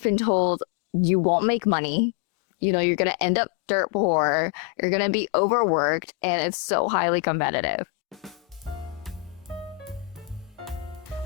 I've been told you won't make money. You're going to end up dirt poor. You're going to be overworked, and it's so highly competitive.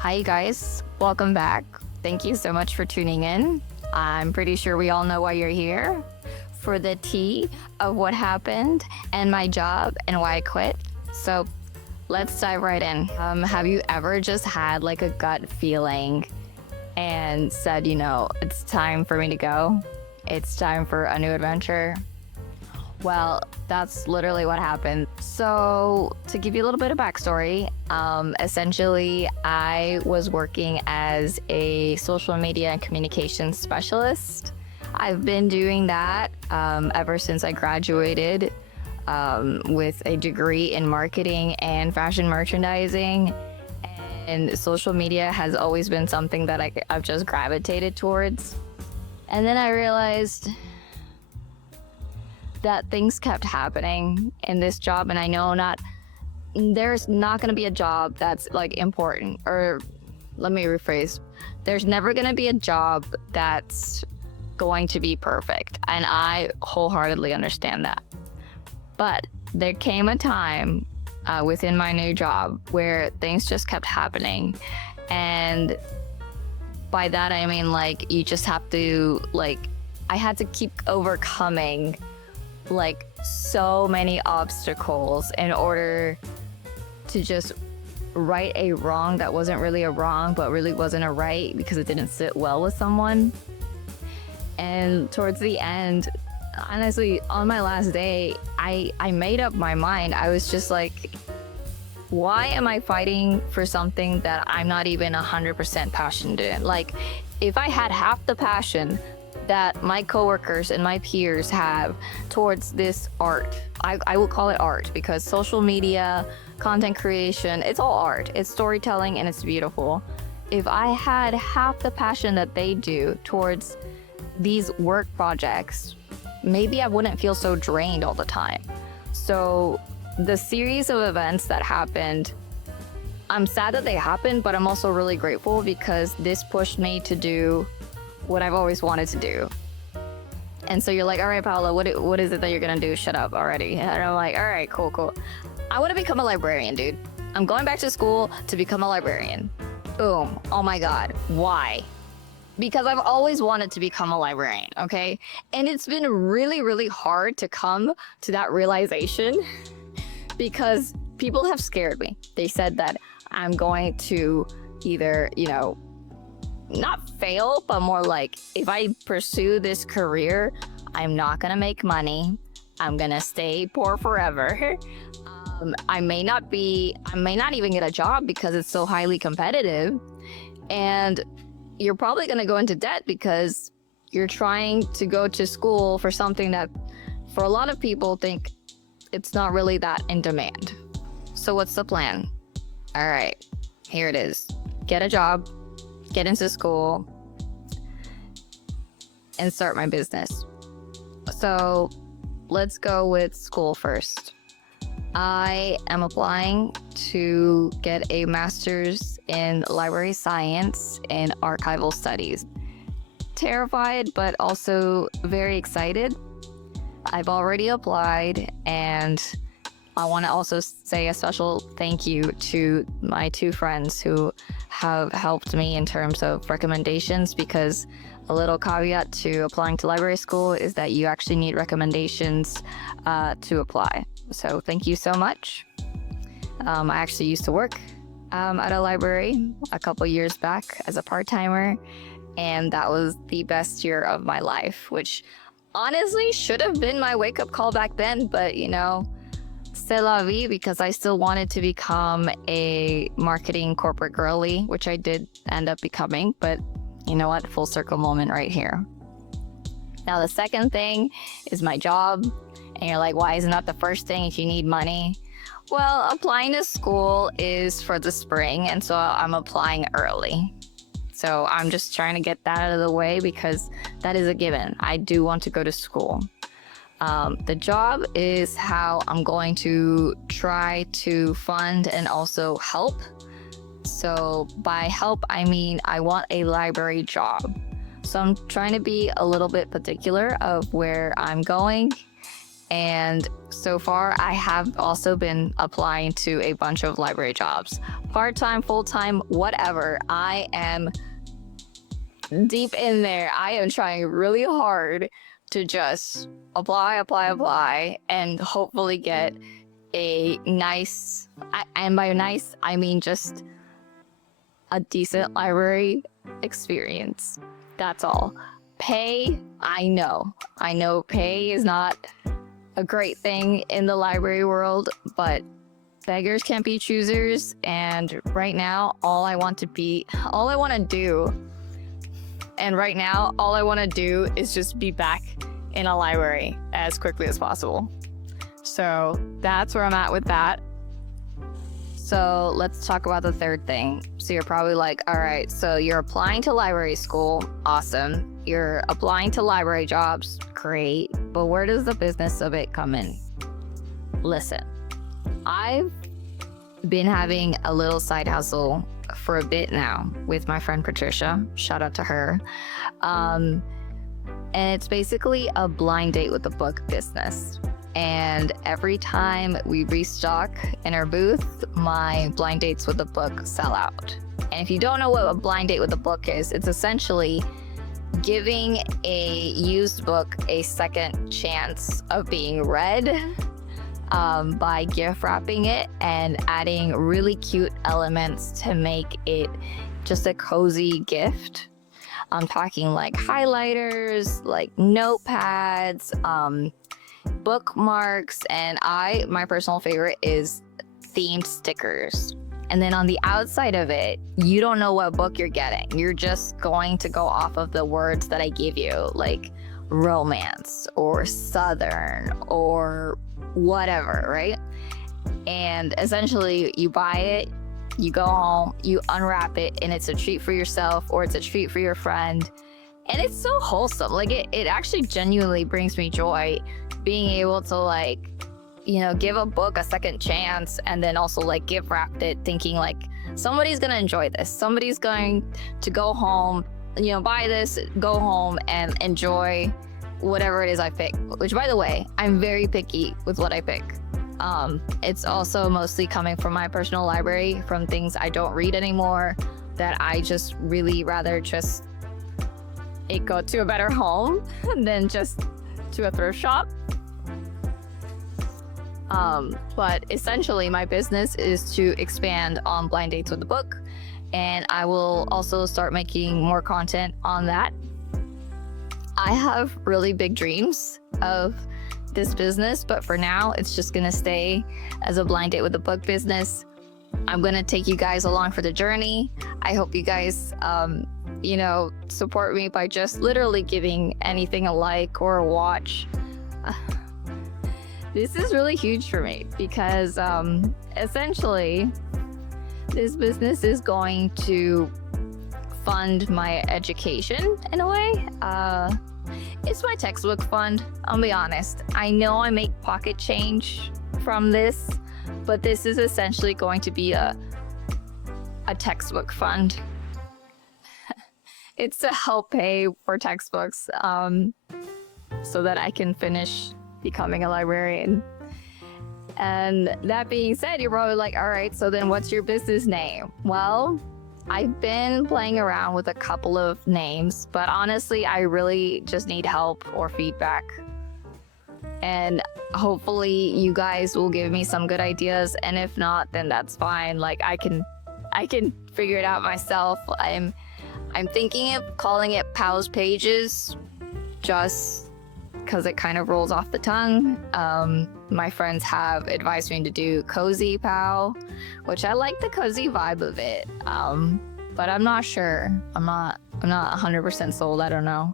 Hi, you guys. Welcome back. Thank you so much for tuning in. I'm pretty sure we all know why you're here. For the tea of what happened and my job and why I quit. So let's dive right in. Have you ever just had like a gut feeling and said, it's time for me to go? It's time for a new adventure? Well, that's literally what happened. So to give you a little bit of backstory, essentially I was working as a social media and communications specialist. I've been doing that ever since I graduated with a degree in marketing and fashion merchandising. And social media has always been something that I've just gravitated towards. And then I realized that things kept happening in this job, and I know there's not going to be a job that's like important, or let me rephrase, there's never going to be a job that's going to be perfect, and I wholeheartedly understand that. But there came a time within my new job where things just kept happening, and by that I mean like you just have to I had to keep overcoming so many obstacles in order to just right a wrong that wasn't really a wrong but really wasn't a right because it didn't sit well with someone. And towards the end, honestly, on my last day, I made up my mind. I was just like, why am I fighting for something that I'm not even 100% passionate in? Like, if I had half the passion that my coworkers and my peers have towards this art, I will call it art, because social media, content creation, it's all art. It's storytelling and it's beautiful. If I had half the passion that they do towards these work projects, maybe I wouldn't feel so drained all the time. So the series of events that happened, I'm sad that they happened, but I'm also really grateful because this pushed me to do what I've always wanted to do. And so you're like, all right, Paola, what is it that you're gonna do? Shut up already. And I'm like, all right, cool. I want to become a librarian, dude. I'm going back to school to become a librarian. Boom. Oh my God. Why? Because I've always wanted to become a librarian, okay? And it's been really, really hard to come to that realization because people have scared me. They said that I'm going to either, not fail, but more like if I pursue this career, I'm not gonna make money. I'm gonna stay poor forever. I may not even get a job because it's so highly competitive. And you're probably going to go into debt because you're trying to go to school for something that for a lot of people think it's not really that in demand. So what's the plan? All right, here it is. Get a job, get into school, and start my business. So let's go with school first. I am applying to get a master's in library science and archival studies. Terrified, but also very excited. I've already applied, and I want to also say a special thank you to my two friends who have helped me in terms of recommendations, because a little caveat to applying to library school is that you actually need recommendations to apply. So thank you so much. I actually used to work at a library a couple years back as a part-timer, and that was the best year of my life, which honestly should have been my wake-up call back then, but c'est la vie, because I still wanted to become a marketing corporate girly, which I did end up becoming, but you know what? Full circle moment right here. Now the second thing is my job. And you're like, why isn't that the first thing if you need money? Well, applying to school is for the spring, and so I'm applying early. So I'm just trying to get that out of the way because that is a given. I do want to go to school. The job is how I'm going to try to fund and also help. So by help, I mean I want a library job. So I'm trying to be a little bit particular of where I'm going. And so far, I have also been applying to a bunch of library jobs. Part-time, full-time, whatever. I am deep in there. I am trying really hard to just apply, and hopefully get a nice, and by nice, I mean just a decent library experience. That's all. Pay, I know pay is not a great thing in the library world, but beggars can't be choosers. And right now, all I want to do is just be back in a library as quickly as possible. So that's where I'm at with that. So let's talk about the third thing. So you're probably like, all right, so you're applying to library school. Awesome. You're applying to library jobs. Great. But where does the business of it come in? Listen, I've been having a little side hustle for a bit now with my friend Patricia. Shout out to her. And it's basically a blind date with the book business. And every time we restock in our booth, my blind dates with the book sell out. And if you don't know what a blind date with a book is, it's essentially giving a used book a second chance of being read by gift wrapping it and adding really cute elements to make it just a cozy gift. I'm talking like highlighters, like notepads, bookmarks, and my personal favorite is themed stickers. And then on the outside of it, you don't know what book you're getting. You're just going to go off of the words that I give you, like romance or southern or whatever, right? And essentially you buy it, you go home, you unwrap it, and it's a treat for yourself or it's a treat for your friend. And it's so wholesome. Like it actually genuinely brings me joy being able to, like, you know, give a book a second chance, and then also like gift wrapped it, thinking like somebody's gonna enjoy this. Somebody's going to go home, you know, buy this, go home and enjoy whatever it is I pick. Which, by the way, I'm very picky with what I pick. It's also mostly coming from my personal library, from things I don't read anymore that I just really rather just it go to a better home than just to a thrift shop. But essentially my business is to expand on blind dates with the book, and I will also start making more content on that. I have really big dreams of this business, but for now it's just gonna stay as a blind date with the book business. I'm gonna take you guys along for the journey. I hope you guys you know, support me by just literally giving anything a like or a watch. This is really huge for me because essentially this business is going to fund my education in a way. It's my textbook fund, I'll be honest. I know I make pocket change from this, but this is essentially going to be a textbook fund. It's to help pay for textbooks so that I can finish becoming a librarian. And that being said, you're probably like, all right, so then what's your business name? Well, I've been playing around with a couple of names, but honestly, I really just need help or feedback. And hopefully you guys will give me some good ideas, and if not, then that's fine. Like I can figure it out myself. I'm thinking of calling it Pals Pages, just because it kind of rolls off the tongue. My friends have advised me to do Cozy Pal, which I like the cozy vibe of it. But I'm not sure. I'm not 100% sold. I don't know.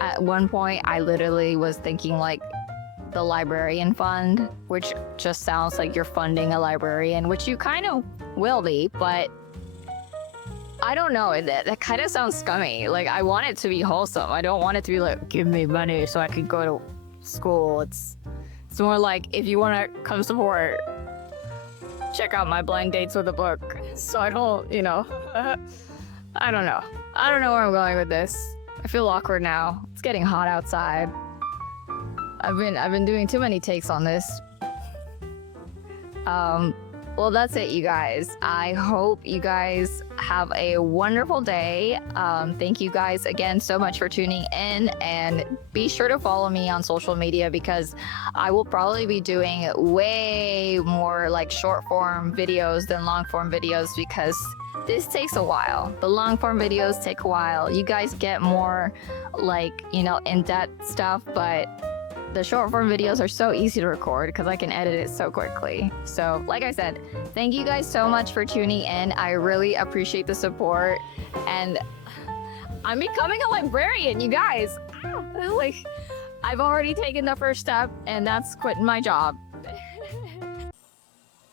At one point, I literally was thinking like the librarian fund, which just sounds like you're funding a librarian, which you kind of will be, but I don't know. That kind of sounds scummy. Like, I want it to be wholesome. I don't want it to be like, give me money so I can go to school. It's more like, if you want to come support, check out my blind dates with a book. So I don't, you know. I don't know. I don't know where I'm going with this. I feel awkward now. It's getting hot outside. I've been doing too many takes on this. Well, that's it, you guys. I hope you guys have a wonderful day. Thank you guys again so much for tuning in, and be sure to follow me on social media because I will probably be doing way more like short form videos than long form videos because this takes a while. The long form videos take a while. You guys get more like, you know, in-depth stuff, but the short form videos are so easy to record because I can edit it so quickly. So, like I said, thank you guys so much for tuning in. I really appreciate the support, and I'm becoming a librarian, you guys. Like, I've already taken the first step, and that's quitting my job.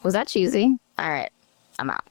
Was that cheesy? All right, I'm out.